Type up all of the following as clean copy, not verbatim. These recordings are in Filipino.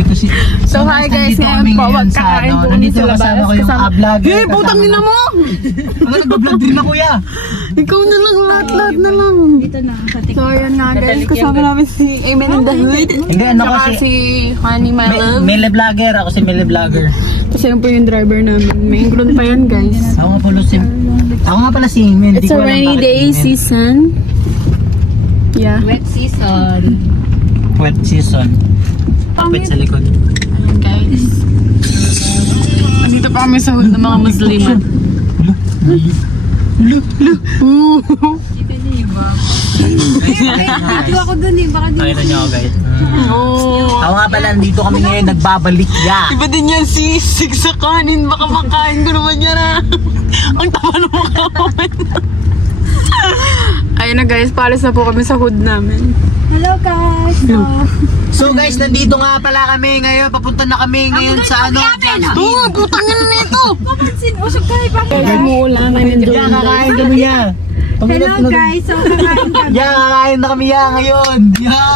Nandito si... So hi guys, nandito ngayon kami po, ngayon sa magkakain ano, po kami nandito sa labas. kasama ko yung vlogger. Hey, putang ina mo! Ano, nag-vlog din na kuya. Ikaw na lang, lahat na lang. Dito na, sa TikTok. So ayan nga guys, kasama namin si Amen and the Hood. Hindi, ano Saka kasi... si Honey My Love. Mele vlogger, ako si Mele vlogger. Kasi yun po yung driver namin. May ingron pa yan guys. Ako nga pala si Mel. It's a rainy day season. Yeah. Wet season. Wet season. Wet sa likod. Ayan guys. Nandito pa kami sa hood ng mga Musliman. Dito ako dun eh, baka di Nakita niyo ako guys. Oh. Ako nga pala, nandito kami ngayon nagbabalik ya. Iba din yan sisig sa kanin. Baka makain ko naman yan ah. Ang tama na mukha namin. Ayun na guys, palis na po kami sa hood namin. Hello guys! So guys, nandito nga pala kami ngayon. Papunta na kami ngayon sa ano. Oo, putang ina nito! Kapansin, usap ka rin Guys, umuulan kami ng Ya, kakain kami ya. Hello guys, so kakain kami. Ya, kakain na kami ya ngayon. Ya.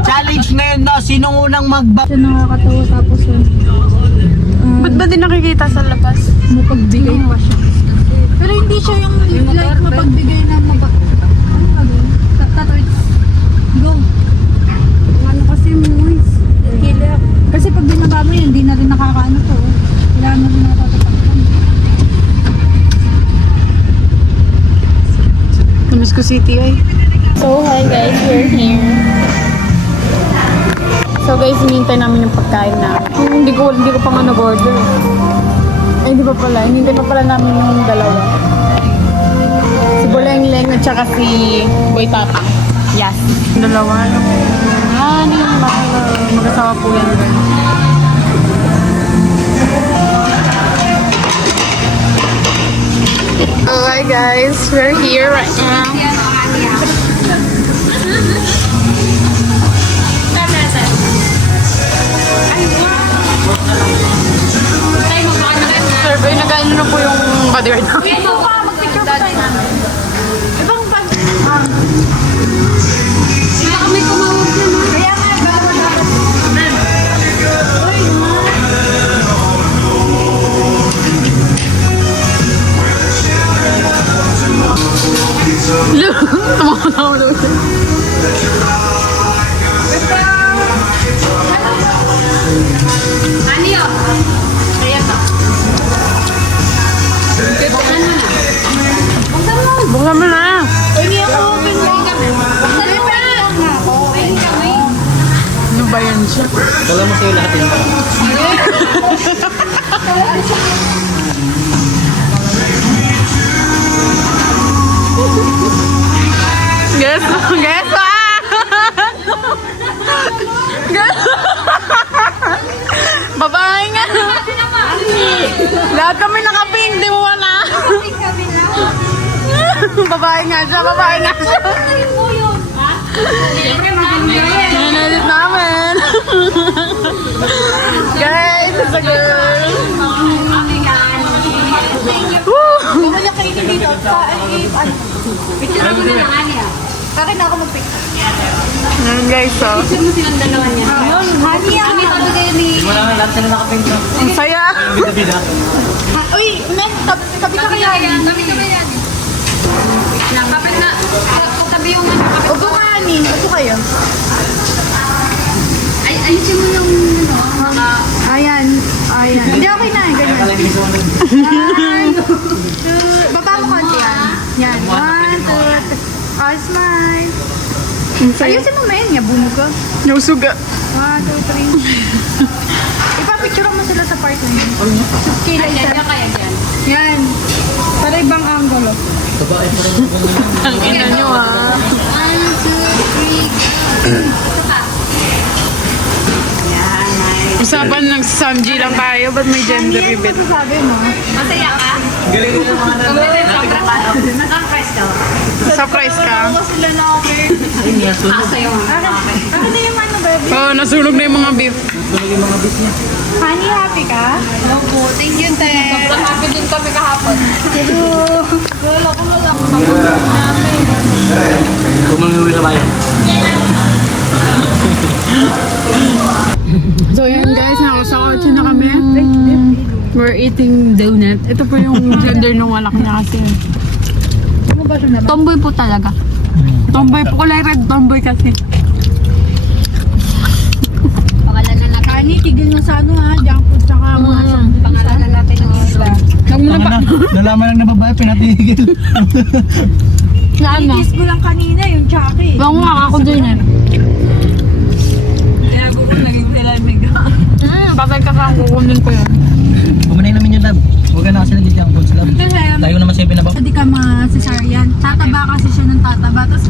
Challenge ngayon na, sinong unang magba... Siya nakakatawa tapos Ba't ba din nakikita sa labas? mapagbigay pa siya. Pero hindi siya yung like mapagbigay na ano ba yun? Tatawid. Go. Ano kasi moist. Killer. Kasi pag binaba mo yun, hindi na rin nakakaano to. Kailangan na rin nakatatakpan. Namiss ko city ay. So hi guys, we're here. So guys, hinihintay namin yung pagkain namin. Hindi ko pa nga nag-order. Ay, hindi pa pala. Hinihintay pa pala namin yung dalawa. Si Boleng-Leng at saka si Boy Papa. Yes. Dalawa. Honey, mag-asawa po yan. So hi guys, we're here right now. Survey, nag-ano na po yung mother na. Mag-picture pa tayo. Ibang pa. Kaya kami tumawag dyan. Kaya nga, galaw na. Tumawa daw. Ano yun? Kaya pa. Buksan mo na. Hindi ako open mo. Buksan mo na. Open kami. Ano ba yan siya? Wala mo sa'yo lahat yun. Guess mo, guess mo! Guess babae nga. Lahat kami nakapink, di mo wala. Kami na. Babae nga siya, babae nga siya. Ano mo yun? Ha? Siyempre maganda yan. Nanadit namin. Guys, it's a girl. Woo! Bumalik kayo dito sa picture mo na lang, Ania. Bakit na ako mag-picture? Yan guys, oh. Picture mo silang dalawa niya. Ania! Kami pabigay ni... Wala nga lahat sila nakapinto. Ang saya. Bida-bida. Uy, tabi ka kaya yan. Tabi ka kaya yan. Kapit na. Tabi yung ano. Upo ka, Ani. Upo kayo. Ay, ayusin mo yung ano. Ayan. Ayan. Hindi, okay na. Ganyan. Baba mo konti yan. Yan. 1, 2, 3. Oh, smile. Ayusin mo, men. Yabunog ka. Nausuga. 1, 2, 3. Ipapicture mo sila sa part na yun. Kila isa. Kaya dyan. Yan. Para ibang angulo. Ang ina nyo ah. 1, 2, 3. Usapan ng Samji lang tayo. Ba't may gender reveal? Sabi mo. Masaya ka? Galing nila mga nanonood. Ang price daw. Surprise ka? Sila na ako. Ayun nga, sunog. Asa yung Ano na yung ano, baby? Oo, nasunog na yung mga beef. Sunog yung mga bis niya. Honey, happy ka? Opo, thank you, te. Sobrang happy din kami kahapon. Wala ko wala ko namin. Kumangiwi na tayo. We're eating donut. Ito po yung gender ng anak niya kasi. Ano ba siya naman? Tomboy po talaga. Tomboy po. Kulay red tomboy kasi. Pangalan na natin. Kani, tigil mo sa ano ha, junk food tsaka mga pangalan na natin ng isla. Huwag mo na pa. Nalaman lang na babae, pinatigil. Na ano? Itis ko lang kanina yung Chucky. Huwag mo ako din eh. Kaya ko naging tilamig. Patay ka sa kukunin ko yun. Pumanay namin yung lab. Huwag ka na kasi nagiging ang foods lab. Kasi Tayo naman siya pinabaw. hindi ka ma-cesarean. Tataba kasi siya ng tataba. Tapos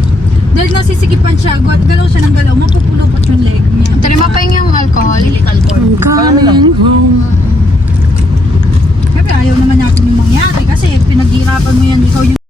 dahil nasisikipan siya, galaw siya ng galaw, mapupulupot yung leg niya. Tari mapahing yung alcohol. I'm coming home. Siyempre ayaw naman natin yung mangyari kasi pinaghirapan mo yan. Ikaw yung